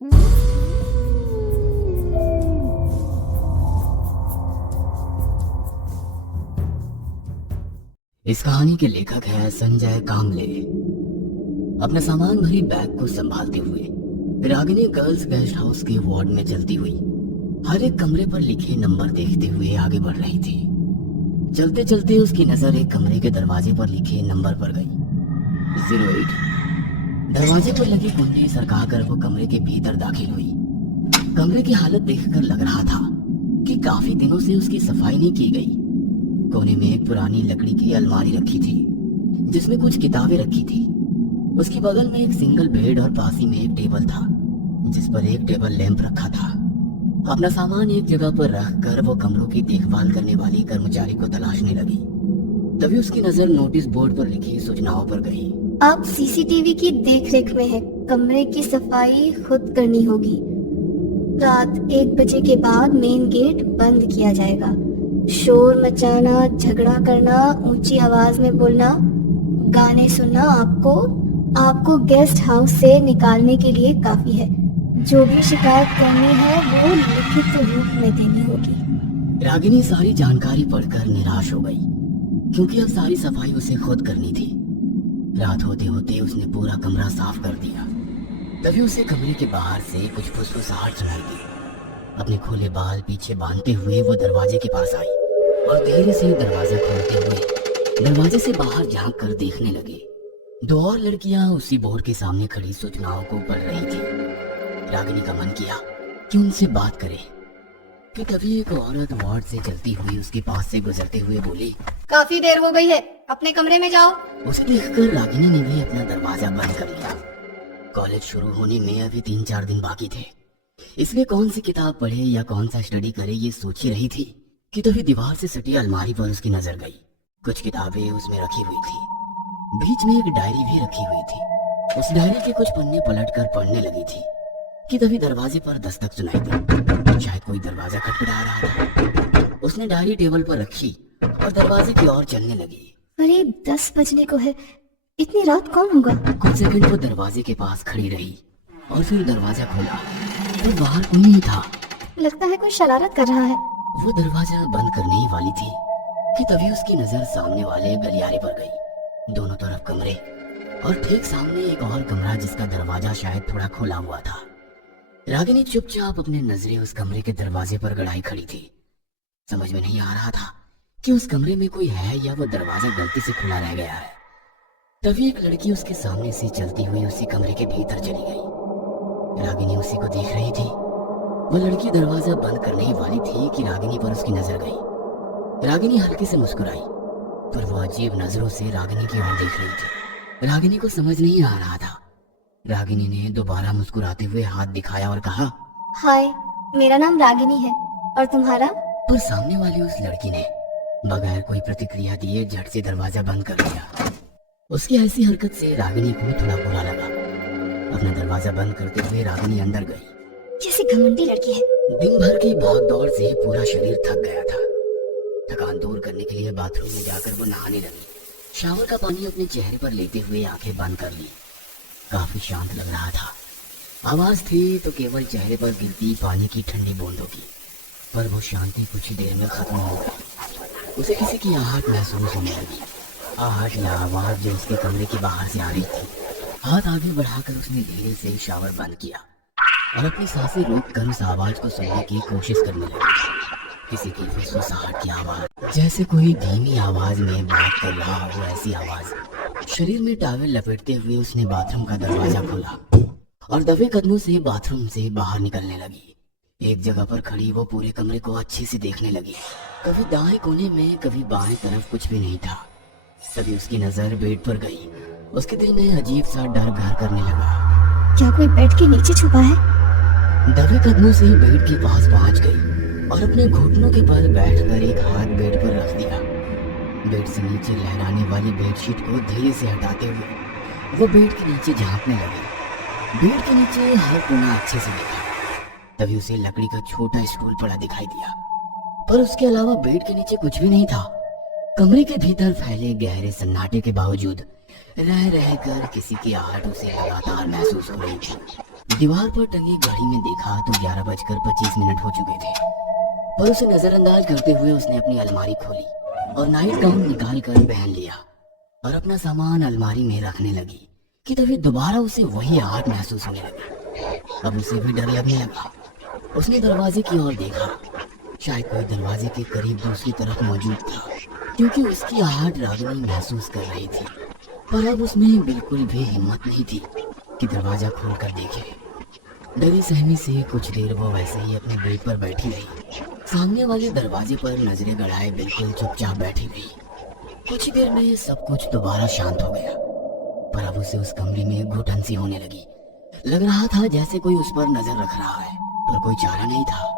इस कहानी के लेखक है संजय कामले। अपना सामान भरी बैग को संभालते हुए रागिनी गर्ल्स गेस्ट हाउस के वार्ड में चलती हुई हर एक कमरे पर लिखे नंबर देखते हुए आगे बढ़ रही थी। चलते चलते उसकी नजर एक कमरे के दरवाजे पर लिखे नंबर पर गई, 08। दरवाजे पर लगी कुंडी सरकाकर वो कमरे के भीतर दाखिल हुई। कमरे की हालत देखकर लग रहा था कि काफी दिनों से उसकी सफाई नहीं की गई। कोने में एक पुरानी लकड़ी की अलमारी रखी थी जिसमें कुछ किताबें रखी थी। उसके बगल में एक सिंगल बेड और पास ही में एक टेबल था जिस पर एक टेबल लैंप रखा था। अपना सामान एक जगह पर रखकर वो कमरों की देखभाल करने वाली कर्मचारी को तलाशने लगी। तभी उसकी नजर नोटिस बोर्ड पर लिखी सूचनाओं पर गई। आप सीसीटीवी की देखरेख में हैं। कमरे की सफाई खुद करनी होगी। रात 1 बजे के बाद मेन गेट बंद किया जाएगा। शोर मचाना, झगड़ा करना, ऊंची आवाज में बोलना, गाने सुनना आपको गेस्ट हाउस से निकालने के लिए काफी है। जो भी शिकायत करनी है वो लिखित रूप में देनी होगी। रागिनी सारी जानकारी पढ़कर निराश हो गई क्योंकि अब सारी सफाई उसे खुद करनी थी। रात होते होते उसने पूरा कमरा साफ कर दिया। तभी उसे कमरे के बाहर से कुछ फुसफुसाहट सुनाई दी। अपने खोले बाल पीछे बांधते हुए वो दरवाजे के पास आई और धीरे से दरवाजा खोलते हुए दरवाजे से बाहर झांक कर देखने लगे। 2 और लड़कियां उसी बोर्ड के सामने खड़ी सूचनाओं को पढ़ रही थी। रागिनी का मन किया कि उनसे बात करे कि तभी एक औरत वार्ड से चलती हुई उसके पास से गुजरते हुए बोली, काफी देर हो गई है, अपने कमरे में जाओ। उसे देखकर रागिनी ने भी अपना दरवाजा बंद कर लिया। कॉलेज शुरू होने में अभी 3-4 दिन बाकी थे, इसलिए कौन सी किताब पढ़े या कौन सा स्टडी करे ये सोच ही रही थी कि तभी दीवार से सटी अलमारी पर उसकी नजर गई। कुछ किताबें उसमें रखी हुई थी, बीच में एक डायरी भी रखी हुई थी। उस डायरी के कुछ पन्ने पलटकर पढ़ने लगी थी कि तभी दरवाजे पर दस्तक सुनाई दी। शायद कोई दरवाजा खटखटा रहा था। उसने डायरी टेबल पर रखी और दरवाजे की ओर चलने लगी। अरे 10 बजने को है, इतनी रात कौन होगा? कुछ सेकंड वो दरवाजे के पास खड़ी रही और फिर दरवाजा खोला तो बाहर कोई नहीं था। लगता है कोई शरारत कर रहा है। वो दरवाजा बंद करने ही वाली थी कि तभी उसकी नजर सामने वाले गलियारे पर गई। दोनों तरफ कमरे और ठीक सामने एक और कमरा जिसका दरवाजा शायद थोड़ा खुला हुआ था। रागिनी चुपचाप अपने नजरें उस कमरे के दरवाजे पर गड़ाई खड़ी थी। समझ में नहीं आ रहा था कि उस कमरे में कोई है या वो दरवाजा गलती से खुला रह गया है। तभी एक लड़की उसके सामने से चलती हुई उसी कमरे के भीतर चली गई। रागिनी उसी को देख रही थी। वो लड़की दरवाजा बंद करने ही वाली थी कि रागिनी पर उसकी नजर गई। रागिनी हल्के से मुस्कुराई पर वो अजीब नजरों से रागिनी की ओर देख रही थी। रागिनी को समझ नहीं आ रहा था। रागिनी ने दोबारा मुस्कुराते हुए हाथ दिखाया और कहा, हाय, मेरा नाम रागिनी है और तुम्हारा? पर सामने वाली उस लड़की ने बगैर कोई प्रतिक्रिया दिए झट से दरवाजा बंद कर दिया। उसकी ऐसी हरकत से रागिनी को थोड़ा बुरा लगा। अपना दरवाजा बंद करते हुए रागिनी अंदर गई। कैसी घमंडी लड़की है। दिन भर की भाग दौड़ से पूरा शरीर थक गया था। थकान दूर करने के लिए बाथरूम में जाकर वो नहाने लगी। शावर का पानी अपने चेहरे पर लेते हुए आंखें बंद कर ली। काफी शांत लग रहा था। आवाज थी तो केवल चेहरे पर गिरती पानी की ठंडी बूंदों की, पर वो शांति कुछ ही देर में खत्म हो गई। उसे किसी की आहट महसूस होने लगी। आहट या आवाज जो उसके कमरे के बाहर से आ रही थी। हाथ आगे बढ़ाकर उसने धीरे से शावर बंद किया और अपनी सांसें रोककर उस आवाज को सुनने की कोशिश करने लगी। किसी की फुसफुसाहट की आवाज, जैसे कोई धीमी आवाज में बात कर रहा हो, ऐसी आवाज। शरीर में टॉवेल लपेटते हुए उसने बाथरूम का दरवाजा खोला और दबे कदमों से बाथरूम से बाहर निकलने लगी। एक जगह पर खड़ी वो पूरे कमरे को अच्छे से देखने लगी। कभी दाएं कोने में कभी बाएं तरफ कुछ भी नहीं था। तभी उसकी नजर बेड पर गई। उसके दिल में अजीब सा डर घर करने लगा। क्या कोई बेड के नीचे छुपा है? दबे कदमों से बेड के पास पहुंच गई और अपने घुटनों के बल बैठकर एक हाथ बेड पर रख दिया। बेड से नीचे लहराने वाली बेडशीट को धीरे से हटाते हुए वो बेड के नीचे झांकने लगी। बेड के नीचे हर कोना अच्छे से देखा। तभी उसे लकड़ी का छोटा स्टूल पड़ा दिखाई दिया, पर उसके अलावा बेड के नीचे कुछ भी नहीं था। कमरे के भीतर फैले गहरे सन्नाटे के बावजूद रह रहकर किसी की आहट उसे लगातार महसूस हो रही थी। दीवार पर टंगी घड़ी में देखा तो 11:25 हो चुके थे, पर उसे नजरअंदाज करते हुए उसने अपनी अलमारी खोली और नाइट गाउन निकाल कर पहन लिया और अपना सामान अलमारी में रखने लगी कि तभी दोबारा उसे वही आहट महसूस होने लगी। अब उसे भी डर लगने लगा। उसने दरवाजे की ओर देखा, शायद कोई दरवाजे के करीब दूसरी तरफ मौजूद था, क्योंकि उसकी आहट रागिनी महसूस कर रही थी, पर अब उसमें बिल्कुल भी हिम्मत नहीं थी कि दरवाजा खोलकर देखे। डरी सहमी से कुछ देर वो वैसे ही अपने बेड पर बैठी रही, सामने वाले दरवाजे पर नजरें गड़ाए बिल्कुल चुपचाप बैठी रही। कुछ ही देर में सब कुछ दोबारा शांत हो गया, पर अब उसे उस कमरे में घुटन सी होने लगी। लग रहा था जैसे कोई उस पर नजर रख रहा है, पर कोई चारा नहीं था।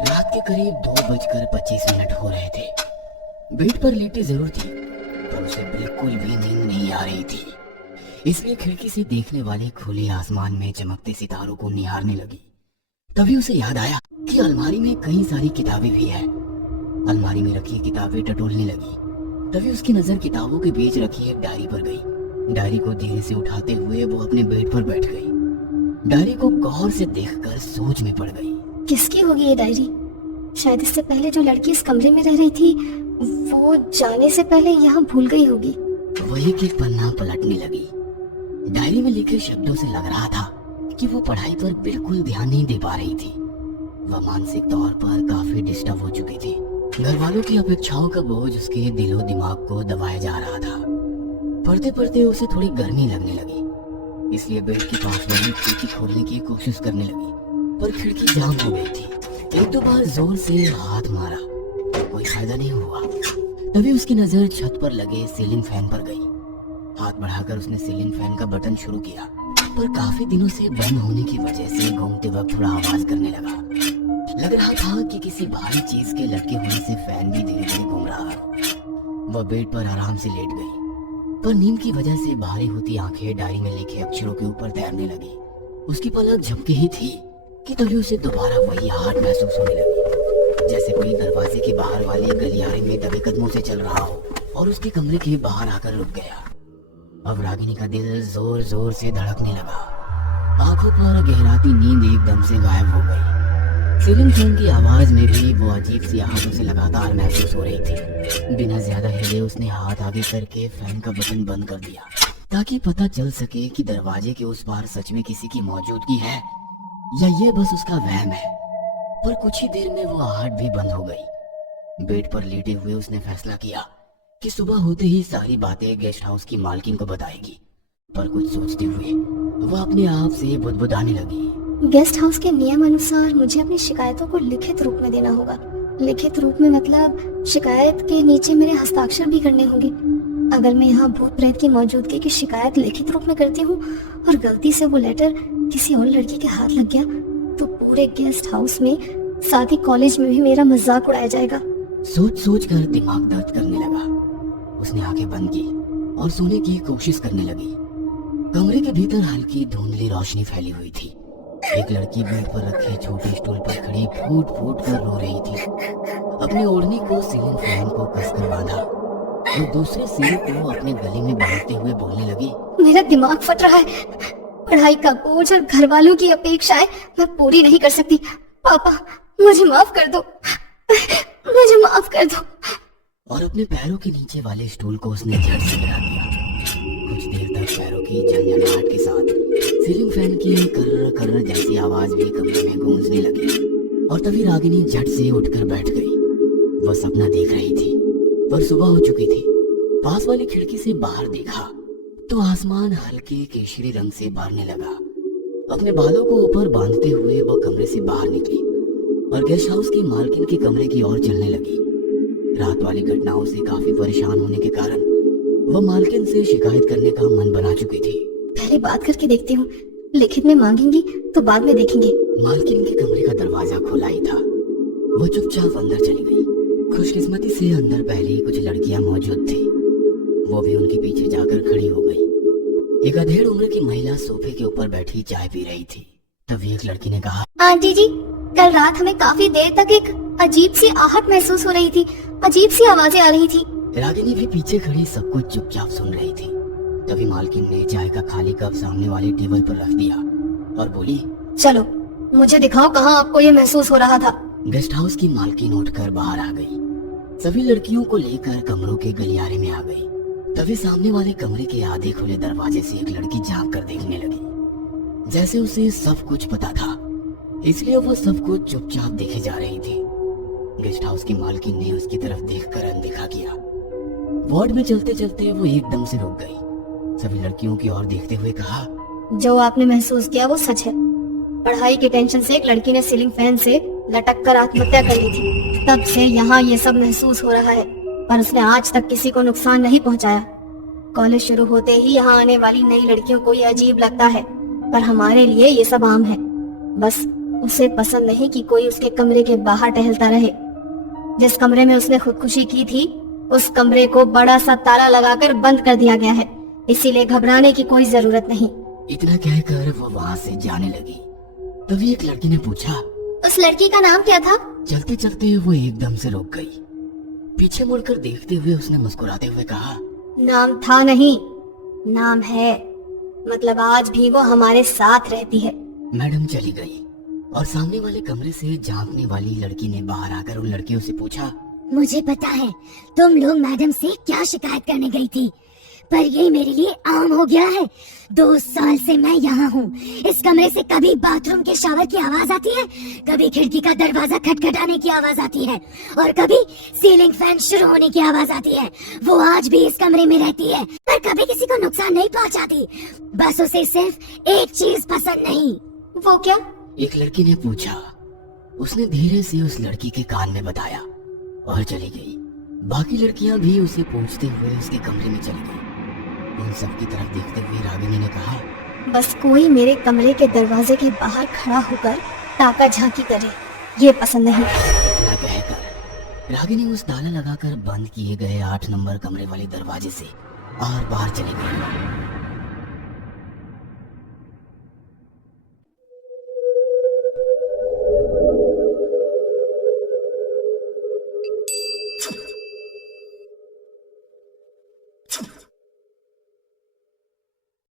रात के करीब 2:25 हो रहे थे। बेड पर लेटी जरूर थी, पर उसे बिल्कुल भी नींद नहीं आ रही थी, इसलिए खिड़की से देखने वाले खुले आसमान में चमकते सितारों को निहारने लगी। तभी उसे याद आया कि अलमारी में कई सारी किताबें भी है। अलमारी में रखी किताबें टटोलने लगी। तभी उसकी नजर किताबों के बीच रखी एक डायरी पर गई। डायरी को धीरे से उठाते हुए वो अपने बेड पर बैठ गई। डायरी को गौर से देखकर सोच में पड़ गई। किसकी होगी ये डायरी? शायद इससे पहले जो लड़की इस कमरे में रह रही थी, वो जाने से पहले यहाँ भूल गई होगी। वही की पन्ना पलटने लगी। डायरी में लिखे शब्दों से लग रहा था कि वो पढ़ाई पर बिल्कुल ध्यान नहीं दे पा रही थी। वह मानसिक तौर पर काफी डिस्टर्ब हो चुकी थी। घर वालों की अपेक्षाओं का बोझ उसके दिलो दिमाग को दबाया जा रहा था। पढ़ते पढ़ते उसे थोड़ी गर्मी लगने लगी, इसलिए बेड के पास वाली खिड़की खोलने की कोशिश करने लगी, पर खिड़की जाम हो गई थी। एक दो बार जोर से हाथ मारा, कोई फायदा नहीं हुआ। तभी उसकी नजर छत पर लगे सीलिंग फैन पर गई। हाथ बढ़ाकर उसने सीलिंग फैन का बटन शुरू किया, पर काफी दिनों से बंद होने की वजह से घूमते वक्त थोड़ा आवाज करने लगा। लग रहा था कि किसी भारी चीज के लटके होने से फैन भी धीरे धीरे घूम रहा है। वह बेड पर आराम से लेट गई, पर नींद की वजह से भारी होती आंखें डायरी में लिखे अक्षरों के ऊपर तैरने लगी। उसकी पलक झपकी ही थी कि तभी उसे दोबारा वही आहट महसूस होने लगी, जैसे कोई दरवाजे के बाहर वाले गलियारे में दबे कदमों से चल रहा हो और उसके कमरे के बाहर आकर रुक गया। अब रागिनी का दिल जोर जोर से धड़कने लगा। आंखों पर गहराती नींद एकदम से गायब हो गई। सीलिंग फैन की आवाज में भी वो अजीब सी आहट उसे लगातार महसूस हो रही थी। बिना ज्यादा हिले उसने हाथ आगे करके फैन का बटन बंद कर दिया, ताकि पता चल सके कि दरवाजे के उस पार सच में किसी की मौजूदगी है या ये बस उसका वहम है। पर कुछ ही देर में वो आहट भी बंद हो गई। बेड पर लेटे हुए उसने फैसला किया कि सुबह होते ही सारी बातें गेस्ट हाउस की मालकिन को बताएगी, पर कुछ सोचते हुए वह अपने आप से बुदबुदाने लगी। गेस्ट हाउस के नियम अनुसार मुझे अपनी शिकायतों को लिखित रूप में देना होगा। लिखित रूप में मतलब शिकायत के नीचे मेरे हस्ताक्षर भी करने होंगे। अगर मैं यहाँ भूत प्रेत की मौजूदगी की शिकायत लिखित रूप में करती हूँ और गलती से वो लेटर किसी और लड़की के हाथ लग गया, तो पूरे गेस्ट हाउस में, साथ ही कॉलेज में भी मेरा मजाक उड़ाया जाएगा। सोच सोच कर दिमाग दर्द करने लगा। उसने आंखें बंद की और सोने की कोशिश करने लगी। कमरे के भीतर हल्की धुंधली रोशनी फैली हुई थी। एक लड़की बेड पर रखे छोटे स्टूल पर खड़ी फूट फूट कर रो रही थी। अपनी ओढ़नी को सीलिंग फैन को कसकर बांधा और दूसरे सिर को अपने गले में बांधते हुए बोलने लगी। मेरा दिमाग फट रहा है। पढ़ाई का बोझ और घर वालों की अपेक्षाएं मैं पूरी नहीं कर सकती। पापा, मुझे माफ कर दो, मुझे माफ कर दो। और अपने पैरों के नीचे वाले स्टूल को उसने झट से गिरा दिया। कुछ देर तक पैरों की झंझनाहट के साथ सीलिंग फैन की कर्र कर्र जैसी आवाज भी कमरे में गूंजने लगी। और तभी रागिनी झट से उठकर बैठ गई। वह सपना देख रही थी, पर सुबह हो चुकी थी। पास वाली खिड़की से बाहर देखा तो आसमान हल्के केशरी रंग से भरने लगा। अपने बालों को ऊपर बांधते हुए वह कमरे से बाहर निकली और गेस्ट हाउस की मालकिन के कमरे की ओर चलने लगी। रात वाली घटनाओं से काफी परेशान होने के कारण वह मालकिन से शिकायत करने का मन बना चुकी थी। पहले बात करके देखती हूँ, लिखित में मांगेंगी तो बाद में देखेंगे। मालकिन के कमरे का दरवाजा खुला ही था। वो चुपचाप अंदर चली गई। खुशकिस्मती से अंदर पहले ही कुछ लड़कियां मौजूद थी। वो भी उनके पीछे जाकर खड़ी हो गई। एक अधेड़ उम्र की महिला सोफे के ऊपर बैठी चाय पी रही थी। तभी एक लड़की ने कहा, आंटी जी, कल रात हमें काफी देर तक एक अजीब सी आहट महसूस हो रही थी। अजीब सी आवाजें आ रही थी। रागिनी भी पीछे खड़ी सब कुछ चुपचाप सुन रही थी। तभी मालकिन ने चाय का खाली कप सामने वाले टेबल पर रख दिया और बोली, चलो मुझे दिखाओ कहाँ आपको ये महसूस हो रहा था। गेस्ट हाउस की मालकिन उठकर बाहर आ गई। सभी लड़कियों को लेकर कमरों के गलियारे में आ गई। तभी सामने वाले कमरे के आधे खुले दरवाजे से एक लड़की झांक कर देखने लगी। जैसे उसे सब कुछ पता था, इसलिए वो सब कुछ चुपचाप देखे जा रही थी। गेस्ट हाउस की मालकिन ने उसकी तरफ देखकर अनदेखा किया। वार्ड में चलते चलते वो एकदम से रुक गई। सभी लड़कियों की ओर देखते हुए कहा, जो आपने महसूस किया वो सच है। पढ़ाई की टेंशन से एक लड़की ने सीलिंग फैन से लटक कर आत्महत्या कर ली थी। तब से यहाँ ये सब महसूस हो रहा है, पर उसने आज तक किसी को नुकसान नहीं पहुँचाया। कॉलेज शुरू होते ही यहाँ आने वाली नई लड़कियों को ये अजीब लगता है, पर हमारे लिए ये सब आम है। बस उसे पसंद नहीं कि कोई उसके कमरे के बाहर टहलता रहे। जिस कमरे में उसने खुदकुशी की थी, उस कमरे को बड़ा सा ताला लगाकर बंद कर दिया गया है, इसीलिए घबराने की कोई जरूरत नहीं। इतना कहकर वो वहाँ से जाने लगी। तभी एक लड़की ने पूछा, उस लड़की का नाम क्या था? चलते चलते वो एकदम से रुक गई। पीछे मुड़कर देखते हुए उसने मुस्कुराते हुए कहा, नाम था नहीं, नाम है। मतलब आज भी वो हमारे साथ रहती है। मैडम चली गई और सामने वाले कमरे से झांकने वाली लड़की ने बाहर आकर उन लड़कियों से पूछा, मुझे पता है तुम लोग मैडम से क्या शिकायत करने गई थी, पर ये मेरे लिए आम हो गया है। 2 साल से मैं यहाँ हूँ। इस कमरे से कभी बाथरूम के शावर की आवाज आती है, कभी खिड़की का दरवाजा खटखटाने की आवाज आती है, और कभी सीलिंग फैन शुरू होने की आवाज आती है। वो आज भी इस कमरे में रहती है, पर कभी किसी को नुकसान नहीं पहुँचाती। बस उसे सिर्फ एक चीज पसंद नहीं। वो क्या? एक लड़की ने पूछा। उसने धीरे से उस लड़की के कान में बताया और चली गई। बाकी लड़कियां भी उसे पूछते हुए उसके कमरे में चली गई। उन सब की तरफ देखते हुए रागिनी ने कहा, बस कोई मेरे कमरे के दरवाजे के बाहर खड़ा होकर ताका झांकी करे, ये पसंद नहीं। इतना कहकर रागिनी उस ताला लगाकर बंद किए गए 8 नंबर कमरे वाले दरवाजे से आर पार चली गई।